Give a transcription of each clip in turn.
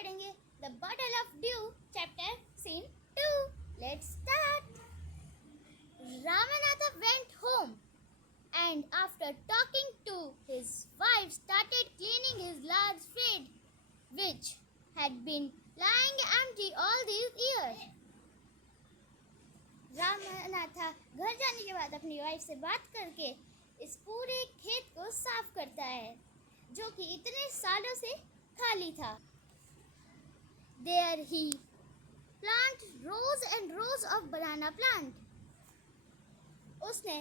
पढ़ेंगे the bottle of dew chapter scene 2. Let's start. Ramanatha went home and after talking to his wife started cleaning his large fridge which had been lying empty all these years. Ramanatha घर जाने के बाद अपनी wife से बात करके इस पूरे खेत को साफ करता है जो कि इतने सालों से खाली था. There he planted rows and rows of banana plant. उसने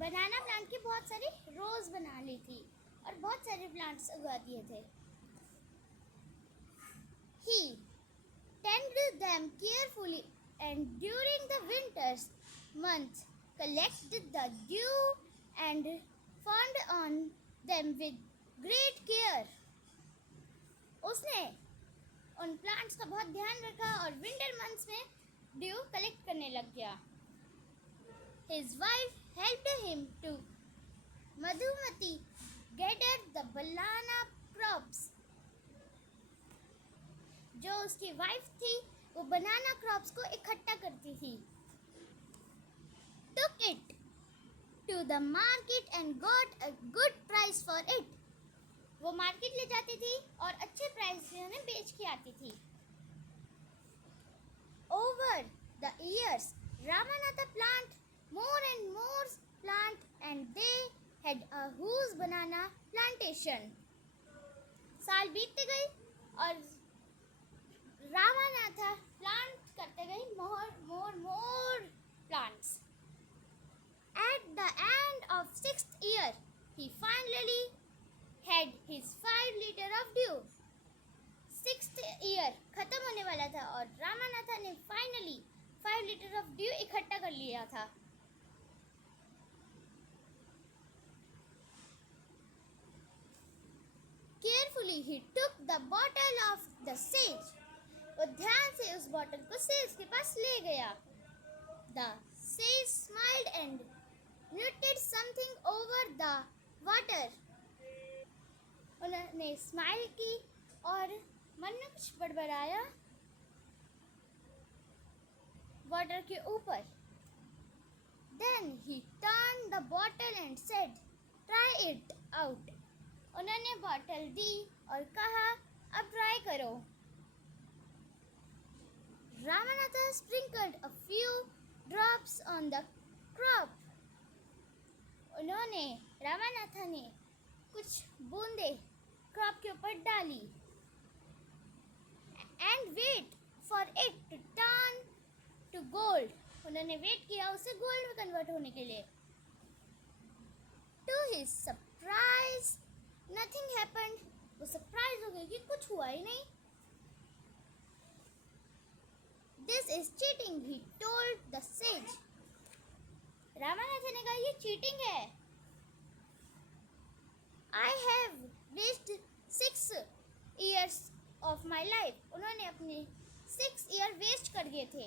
बनाना प्लांट की बहुत सारी रोज बना ली थी और बहुत सारे प्लांट्स उगा दिए थे. He tended them carefully and during the winter's months collected the dew and fond on them with great care. उसने उन प्लांट्स का बहुत ध्यान रखा और विंटर मंथ्स में ड्यू कलेक्ट करने लग गया. His wife helped him to Madhumati gather the banana crops. जो उसकी वाइफ थी वो बनाना क्रॉप्स को इकट्ठा करती थी. Took it to the market and got a good price for it. वो मार्केट ले जाती थी और अच्छे प्राइस से उन्हें बेच के आती थी. Over the years, Ramanatha planted more and more plant and they had a huge banana plantation. साल बीतते गए और रामानाथा प्लांट करते गए more plants. At the end of 6th year, he finally had his 5 liter of dew. 6th year खत्म होने वाला था और रामानाथा ने फाइनली 5 लीटर ऑफ ड्यू इकट्ठा कर लिया था. Carefully he took the bottle of the sage. वो ध्यान से उस बॉटल को सेज के पास ले गया. The sage smiled and muttered something over the water. उन्होंने स्माइल की और मन में कुछ बड़बड़ाया वाटर के ऊपर. Then he turned the bottle and said, "Try it out." उन्होंने बॉटल दी और कहा अब ट्राई करो. Ramanatha sprinkled a few drops on the crop. उन्होंने रामानाथा ने कुछ बूंदे क्रॉप के ऊपर डाली. And wait for it to turn to gold. उन्होंने वेट किया उसे गोल्ड में कन्वर्ट होने के लिए. To his surprise, nothing happened. वो सरप्राइज हो गई कि कुछ हुआ ही नहीं. This is cheating, he told the sage. Ramanatha ने कहा ये चीटिंग है. I have wasted 6 years of my life. उन्होंने अपने 6 year वेस्ट कर दिए थे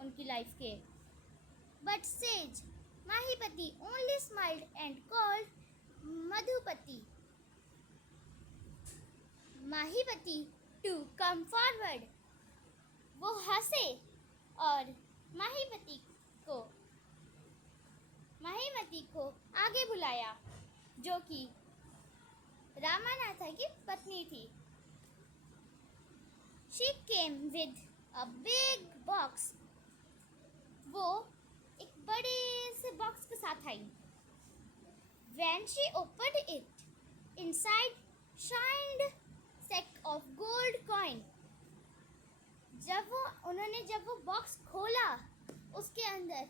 उनकी लाइफ के. But sage Mahipati only smiled and called Mahipati to come forward. वो हंसे और माहीपति को आगे बुलाया जो कि रामानाथा की पत्नी थी. She came with a big box. वो एक बड़े से बॉक्स के साथ आई. When she opened it, inside shined sack of gold coin. जब वो बॉक्स खोला उसके अंदर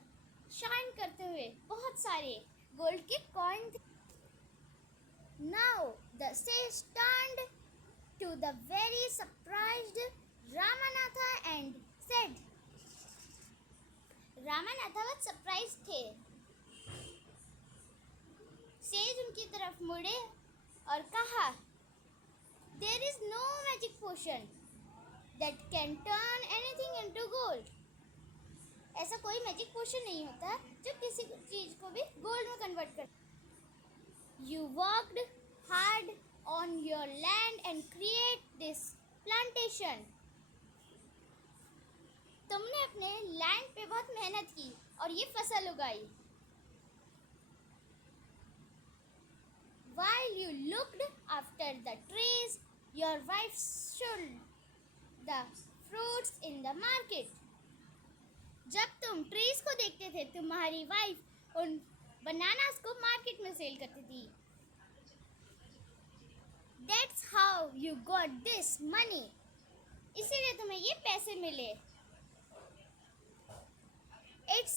शाइन करते हुए बहुत सारे गोल्ड के कॉइन थे. Now the sage turned to the very surprised Ramanatha and said, Ramanatha बहुत सरप्राइज थे. सेज उनकी तरफ मुड़े और कहा, There is no magic potion that can turn anything into gold. ऐसा कोई मैजिक पोशन नहीं होता जो किसी चीज को भी गोल्ड में कन्वर्ट कर. You worked hard on your land and create this plant question. तुमने अपने लैंड पे बहुत मेहनत की और ये फसल उगाई। While you looked after the trees, your wife sold the fruits in the market. जब तुम ट्रीज को देखते थे, तुम्हारी वाइफ उन बनानास को मार्केट में सेल करती थी। That's how you got this money. इसीलिए तुम्हें ये पैसे मिले। It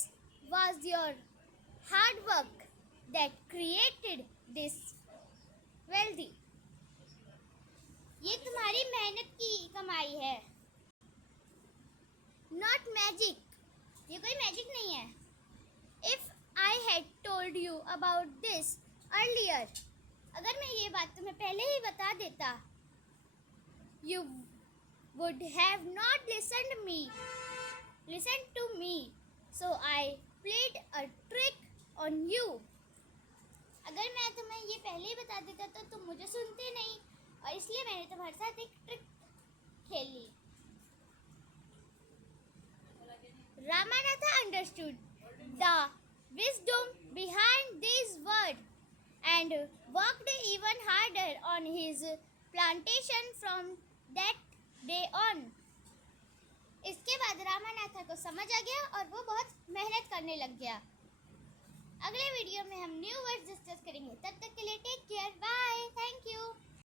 was your hard work that created this wealthy. ये तुम्हारी मेहनत की कमाई है। Not magic. ये कोई मैजिक नहीं है। If I had told you about this earlier, अगर मैं ये बात तुम्हें पहले ही बता देता, you would have not listened to me, so I played a trick on you. अगर मैं तुम्हें ये पहले ही बता देता तो तुम मुझे सुनते नहीं, और इसलिए मैंने तुम्हारे साथ एक ट्रिक खेली। Ramanatha understood the wisdom behind these words and worked even harder on his plantation from that day on. इसके बाद रामानाथा को समझ आ गया और वो बहुत मेहनत करने लग गया। अगले वीडियो में हम न्यू वर्ड्स डिस्कस करेंगे। तब तक के लिए take care, bye, thank you.